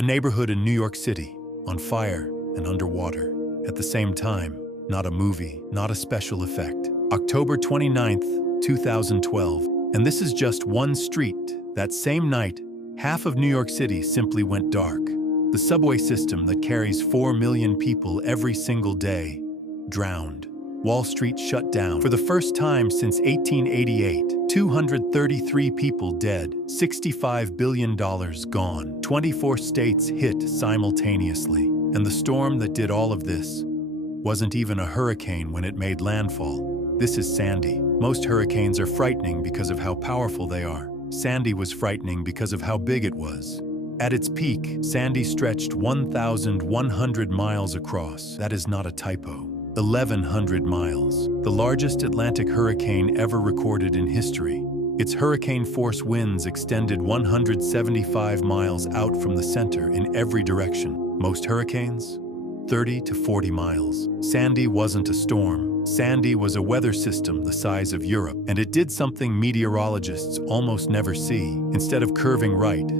A neighborhood in New York City, on fire and underwater. At the same time, not a movie, not a special effect. October 29th, 2012. And this is just one street. That same night, half of New York City simply went dark. The subway system that carries 4 million people every single day drowned. Wall Street shut down. For the first time since 1888, 233 people dead, $65 billion gone. 24 states hit simultaneously. And the storm that did all of this wasn't even a hurricane when it made landfall. This is Sandy. Most hurricanes are frightening because of how powerful they are. Sandy was frightening because of how big it was. At its peak, Sandy stretched 1,100 miles across. That is not a typo. 1,100 miles. The largest Atlantic hurricane ever recorded in history. Its hurricane-force winds extended 175 miles out from the center in every direction. Most hurricanes? 30 to 40 miles. Sandy wasn't a storm. Sandy was a weather system the size of Europe, and it did something meteorologists almost never see. Instead of curving right,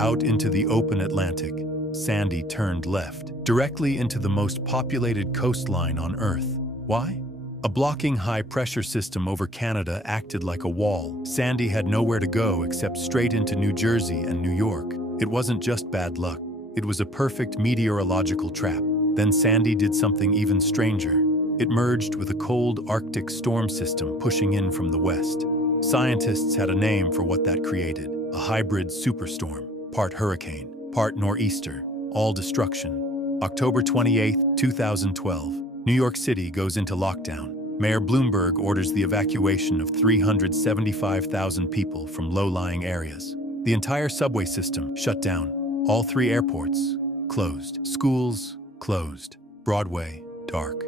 out into the open Atlantic, Sandy turned left, directly into the most populated coastline on Earth. Why? A blocking high-pressure system over Canada acted like a wall. Sandy had nowhere to go except straight into New Jersey and New York. It wasn't just bad luck. It was a perfect meteorological trap. Then Sandy did something even stranger. It merged with a cold Arctic storm system pushing in from the west. Scientists had a name for what that created: a hybrid superstorm, part hurricane, part nor'easter, all destruction. October 28, 2012. New York City goes into lockdown. Mayor Bloomberg orders the evacuation of 375,000 people from low-lying areas. The entire subway system shut down. All 3 airports closed. Schools closed. Broadway dark.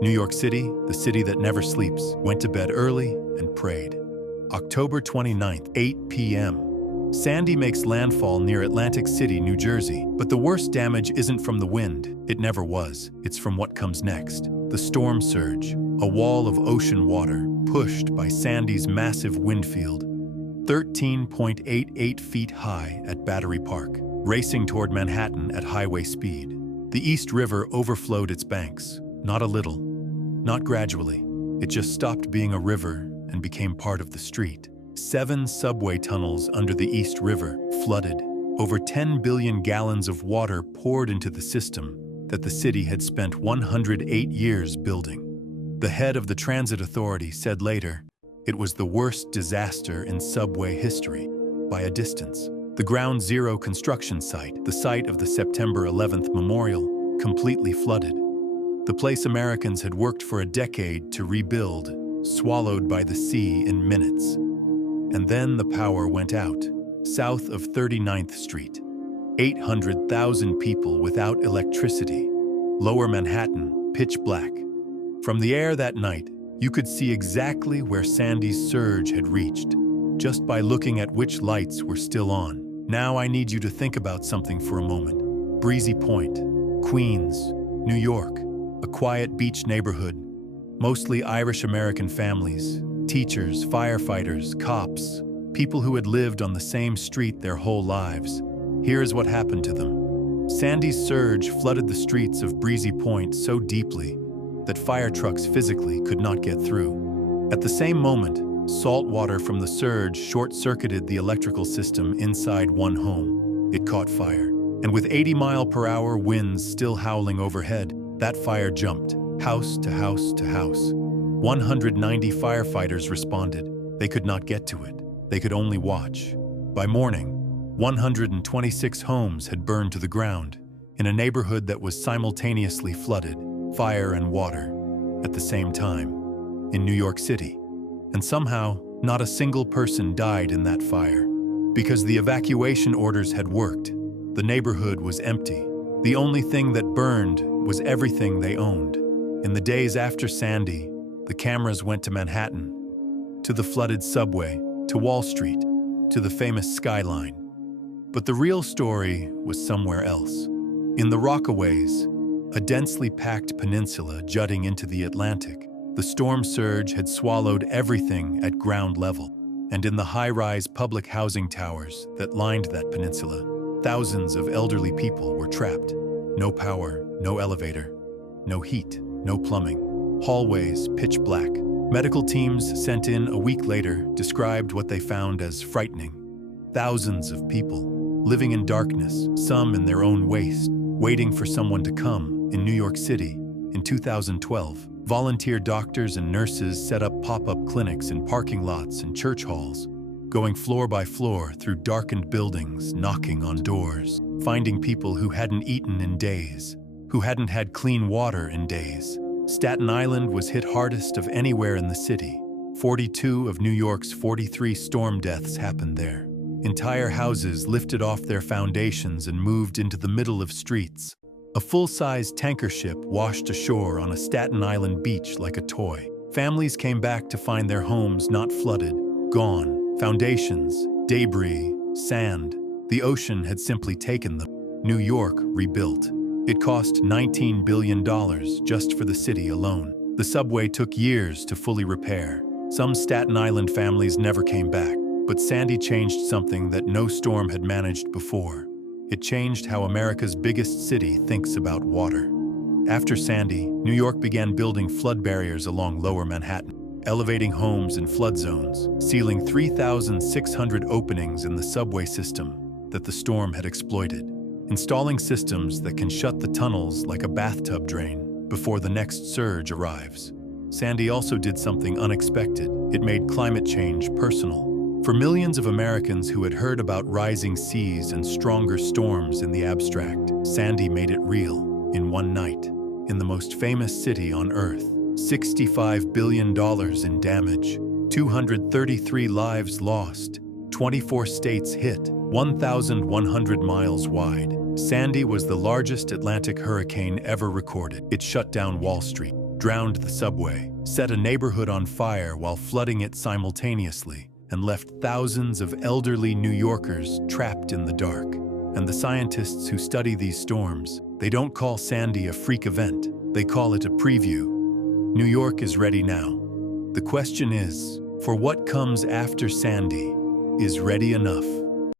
New York City, the city that never sleeps, went to bed early and prayed. October 29th, 8 p.m. Sandy makes landfall near Atlantic City, New Jersey. But the worst damage isn't from the wind. It never was. It's from what comes next. The storm surge, a wall of ocean water pushed by Sandy's massive wind field, 13.88 feet high at Battery Park, racing toward Manhattan at highway speed. The East River overflowed its banks, not a little, not gradually. It just stopped being a river and became part of the street. 7 subway tunnels under the East River flooded. Over 10 billion gallons of water poured into the system that the city had spent 108 years building. The head of the Transit Authority said later, it was the worst disaster in subway history, by a distance. The Ground Zero construction site, the site of the September 11th memorial, completely flooded. The place Americans had worked for a decade to rebuild, swallowed by the sea in minutes. And then the power went out, south of 39th Street. 800,000 people without electricity. Lower Manhattan, pitch black. From the air that night, you could see exactly where Sandy's surge had reached, just by looking at which lights were still on. Now I need you to think about something for a moment. Breezy Point, Queens, New York, a quiet beach neighborhood, mostly Irish-American families, teachers, firefighters, cops, people who had lived on the same street their whole lives. Here is what happened to them. Sandy's surge flooded the streets of Breezy Point so deeply that fire trucks physically could not get through. At the same moment, salt water from the surge short-circuited the electrical system inside one home. It caught fire. And with 80-mile-per-hour winds still howling overhead, that fire jumped, house to house to house. 190 firefighters responded. They could not get to it. They could only watch. By morning, 126 homes had burned to the ground in a neighborhood that was simultaneously flooded, fire and water, at the same time, in New York City. And somehow, not a single person died in that fire. Because the evacuation orders had worked, the neighborhood was empty. The only thing that burned was everything they owned. In the days after Sandy, the cameras went to Manhattan, to the flooded subway, to Wall Street, to the famous skyline. But the real story was somewhere else. In the Rockaways, a densely packed peninsula jutting into the Atlantic, the storm surge had swallowed everything at ground level. And in the high-rise public housing towers that lined that peninsula, Thousands of elderly people were trapped. No power, no elevator, no heat, no plumbing. Hallways pitch black. Medical teams sent in a week later described what they found as frightening. Thousands of people living in darkness, some in their own waste, waiting for someone to come. In New York City, in 2012, volunteer doctors and nurses set up pop-up clinics in parking lots and church halls, going floor by floor through darkened buildings, knocking on doors, finding people who hadn't eaten in days, who hadn't had clean water in days. Staten Island was hit hardest of anywhere in the city. 42 of New York's 43 storm deaths happened there. Entire houses lifted off their foundations and moved into the middle of streets. A full-size tanker ship washed ashore on a Staten Island beach like a toy. Families came back to find their homes not flooded, gone. Foundations, debris, sand. The ocean had simply taken them. New York rebuilt. It cost $19 billion just for the city alone. The subway took years to fully repair. Some Staten Island families never came back, but Sandy changed something that no storm had managed before. It changed how America's biggest city thinks about water. After Sandy, New York began building flood barriers along Lower Manhattan, elevating homes in flood zones, sealing 3,600 openings in the subway system that the storm had exploited, installing systems that can shut the tunnels like a bathtub drain before the next surge arrives. Sandy also did something unexpected. It made climate change personal. For millions of Americans who had heard about rising seas and stronger storms in the abstract, Sandy made it real in one night. In the most famous city on Earth, $65 billion in damage, 233 lives lost, 24 states hit, 1,100 miles wide. Sandy was the largest Atlantic hurricane ever recorded. It shut down Wall Street, drowned the subway, set a neighborhood on fire while flooding it simultaneously, and left thousands of elderly New Yorkers trapped in the dark. And the scientists who study these storms, they don't call Sandy a freak event, they call it a preview. New York is ready now. The question is, for what comes after Sandy is ready enough?